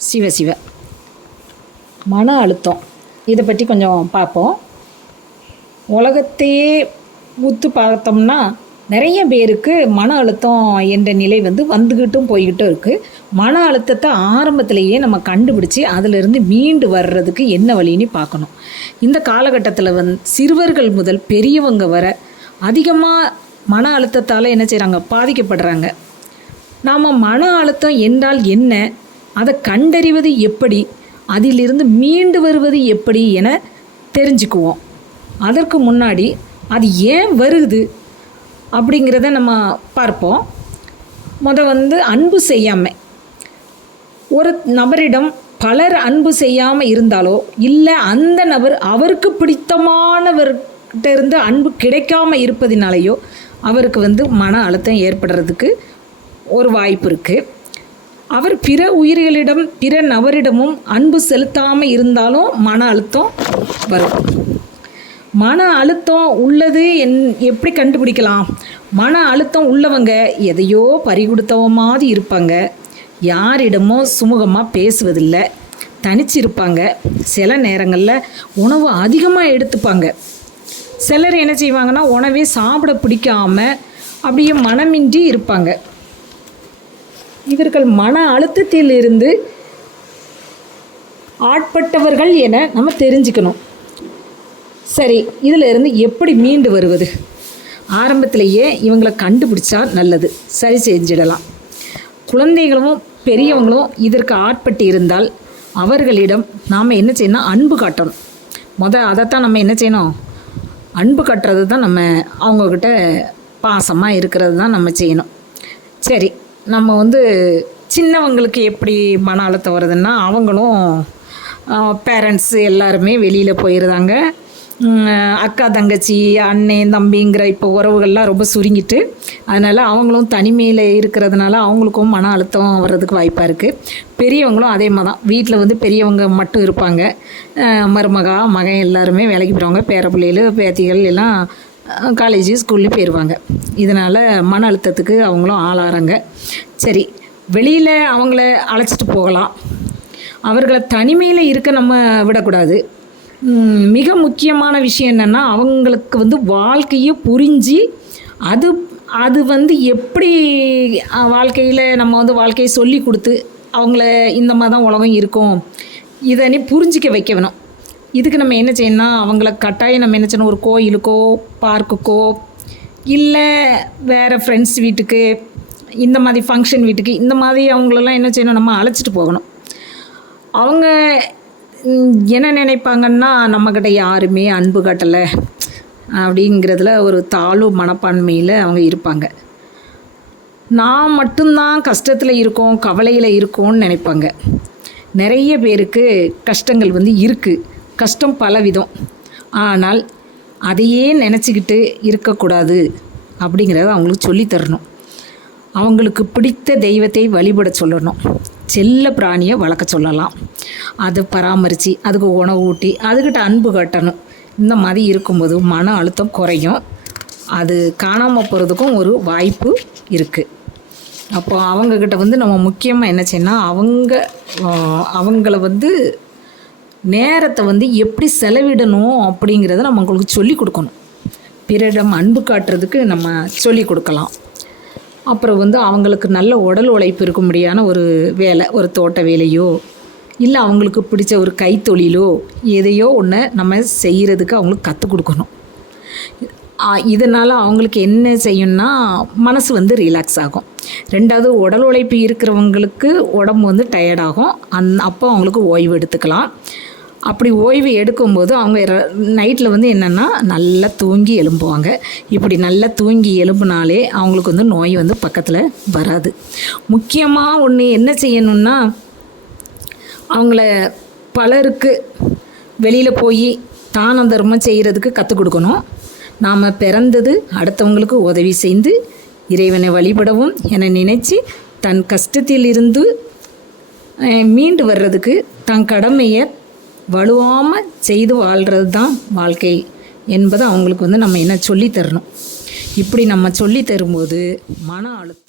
சிவ சிவ. மன அழுத்தம். இதை பற்றி கொஞ்சம் பார்ப்போம். உலகத்தையே உத்து பார்த்தோம்னா நிறைய பேருக்கு மன அழுத்தம் என்ற நிலை வந்து வந்துக்கிட்டும் போய்கிட்டும் இருக்குது மன அழுத்தத்தை ஆரம்பத்திலேயே நம்ம கண்டுபிடிச்சி அதிலிருந்து மீண்டு வர்றதுக்கு என்ன வழின்னு பார்க்கணும். இந்த காலகட்டத்தில் வந் சிறுவர்கள் முதல் பெரியவங்க வர அதிகமாக மன அழுத்தத்தால் என்ன செய்கிறாங்க பாதிக்கப்படுறாங்க. நாம் மன அழுத்தம் என்றால் என்ன? அதை கண்டறிவது எப்படி அதிலிருந்து மீண்டு வருவது எப்படி என தெரிஞ்சுக்குவோம். அதற்கு முன்னாடி அது ஏன் வருது அப்படிங்கிறத நம்ம பார்ப்போம். முத வந்து அன்பு செய்யாமை. ஒரு நபரிடம் பலர் அன்பு செய்யாமல் இருந்தாலோ இல்லை அந்த நபர் அவருக்கு பிடித்தமானவர்கிட்ட இருந்து அன்பு கிடைக்காம இருப்பதினாலேயோ அவருக்கு வந்து மன அழுத்தம் ஏற்படுறதுக்கு ஒரு வாய்ப்பு இருக்குது அவர் பிற உயிர்களிடம் பிற நபரிடமும் அன்பு செலுத்தாமல் இருந்தாலும் மன அழுத்தம் வரும். மன அழுத்தம் உள்ளது என் எப்படி கண்டுபிடிக்கலாம்? மன அழுத்தம் உள்ளவங்க எதையோ பறிகொடுத்தவமாதிரி இருப்பாங்க. யாரிடமோ சுமூகமாக பேசுவதில்லை. தனிச்சு இருப்பாங்க சில நேரங்களில் உணவு அதிகமாக எடுத்துப்பாங்க. சிலர் என்ன செய்வாங்கன்னா உணவே சாப்பிட பிடிக்காம அப்படியே மனமின்றி இருப்பாங்க. இவர்கள் மன அழுத்தத்திலிருந்து ஆட்பட்டவர்கள் என நம்ம தெரிஞ்சுக்கணும். சரி இதில் இருந்து எப்படி மீண்டு வருவது? ஆரம்பத்திலேயே இவங்களை கண்டுபிடிச்சா நல்லது. சரி செஞ்சிடலாம். குழந்தைகளும் பெரியவங்களும் இதற்கு ஆட்பட்டு இருந்தால் அவர்களிடம் நாம் என்ன செய்யணும்? அன்பு காட்டணும். முத அதைத்தான் நம்ம என்ன செய்யணும்? அன்பு காட்டுறது தான் நம்ம அவங்கக்கிட்ட பாசமாக இருக்கிறது தான் நம்ம செய்யணும். சரி நம்ம வந்து சின்னவங்களுக்கு எப்படி மன அழுத்தம் வருதுன்னா அவங்களும் பேரண்ட்ஸு எல்லாருமே வெளியில் போயிடுறாங்க அக்கா தங்கச்சி அண்ணன் தம்பிங்கிற இப்போ உறவுகள்லாம் ரொம்ப சுருங்கிட்டு அதனால் அவங்களும் தனிமையில் இருக்கிறதுனால அவங்களுக்கும் மன அழுத்தம் வர்றதுக்கு வாய்ப்பாக இருக்குது பெரியவங்களும் அதே மாதிரி தான். வீட்டில் வந்து பெரியவங்க மட்டும் இருப்பாங்க. மருமகா மகன் எல்லாருமே வேலைக்கு போகிறவங்க பேர பிள்ளைகள் பேத்திகள் எல்லாம் காலேஜ் ஸ்கூல்லையும் போயிடுவாங்க இதனால் மன அழுத்தத்துக்கு அவங்களும் ஆளாகிறாங்க சரி வெளியில் அவங்கள அழைச்சிட்டு போகலாம். அவர்களை தனிமையில் இருக்க நம்ம விடக்கூடாது. மிக முக்கியமான விஷயம் என்னென்னா அவங்களுக்கு வந்து வாழ்க்கையை புரிஞ்சு அது அது வந்து எப்படி வாழ்க்கையில் நம்ம வந்து வாழ்க்கையை சொல்லி கொடுத்து அவங்கள இந்த மாதிரி தான் உலகம் இருக்கும். இதை நீ புரிஞ்சிக்க வைக்க வேணும். இதுக்கு நம்ம என்ன செய்யணும்னா அவங்கள கட்டாயம் நம்ம என்ன செய்யணும்? ஒரு கோயிலுக்கோ பார்க்குக்கோ இல்லை வேறு ஃப்ரெண்ட்ஸ் வீட்டுக்கு இந்த மாதிரி ஃபங்க்ஷன் வீட்டுக்கு இந்த மாதிரி அவங்களெல்லாம் என்ன செய்யணும்? நம்ம அழைச்சிட்டு போகணும். அவங்க என்ன நினைப்பாங்கன்னா நம்மக்கிட்ட யாருமே அன்பு காட்டலை அப்படிங்கிறதுல ஒரு தாழ்வு மனப்பான்மையில் அவங்க இருப்பாங்க. நான் மட்டும்தான் கஷ்டத்தில் இருக்கோம் கவலையில் இருக்கோம்னு நினைப்பாங்க. நிறைய பேருக்கு கஷ்டங்கள் வந்து இருக்குது கஷ்டம் பலவிதம். ஆனால் அதையே நினச்சிக்கிட்டு இருக்கக்கூடாது அப்படிங்கிறத அவங்களுக்கு சொல்லித் தரணும். அவங்களுக்கு பிடித்த தெய்வத்தை வழிபட சொல்லணும். செல்ல பிராணியை வளர்க்க சொல்லலாம். அதை பராமரித்து அதுக்கு உணவு ஊட்டி அதுக்கிட்ட அன்பு கட்டணும். இந்த மாதிரி இருக்கும்போது மன அழுத்தம் குறையும். அது காணாமல் போகிறதுக்கும் ஒரு வாய்ப்பு இருக்குது அப்போ அவங்கக்கிட்ட வந்து நம்ம முக்கியமாக என்ன செய்யணும் அவங்க அவங்கள வந்து நேரத்தை வந்து எப்படி செலவிடணும் அப்படிங்கிறத நம்ம அவங்களுக்கு சொல்லி கொடுக்கணும். பிறரிடம் அன்பு காட்டுறதுக்கு நம்ம சொல்லி கொடுக்கலாம். அப்புறம் வந்து அவங்களுக்கு நல்ல உடல் உழைப்பு இருக்கும்படியான ஒரு வேலை ஒரு தோட்ட வேலையோ இல்லை அவங்களுக்கு பிடிச்ச ஒரு கைத்தொழிலோ எதையோ ஒன்று நம்ம செய்கிறதுக்கு அவங்களுக்கு கற்றுக் கொடுக்கணும். இதனால் அவங்களுக்கு என்ன செய்யும்னா மனசு வந்து ரிலாக்ஸ் ஆகும். ரெண்டாவது உடல் உழைப்பு இருக்கிறவங்களுக்கு உடம்பு வந்து டயர்டாகும் அந் அப்போ அவங்களுக்கு ஓய்வு எடுத்துக்கலாம். அப்படி ஓய்வு எடுக்கும்போது அவங்க நைட்டில் வந்து என்னென்னா நல்லா தூங்கி எழும்புவாங்க. இப்படி நல்லா தூங்கி எழும்புனாலே அவங்களுக்கு வந்து நோய் வந்து பக்கத்தில் வராது. முக்கியமாக ஒன்று என்ன செய்யணும்னா அவங்கள பலருக்கு வெளியில் போய் தான தர்மம் செய்கிறதுக்கு கற்றுக் கொடுக்கணும். நாம் பிறந்தது அடுத்தவங்களுக்கு உதவி செய்து இறைவனை வழிபடவும் என நினைச்சு தன் கஷ்டத்திலிருந்து இருந்து மீண்டு வர்றதுக்கு தன் கடமையை வலுவாமல் செய்து வாழ்கிறது தான் வாழ்க்கை என்பதை அவங்களுக்கு வந்து நம்ம என்ன சொல்லித் தரணும் இப்படி நம்ம சொல்லித் தரும்போது மன அழுத்தம்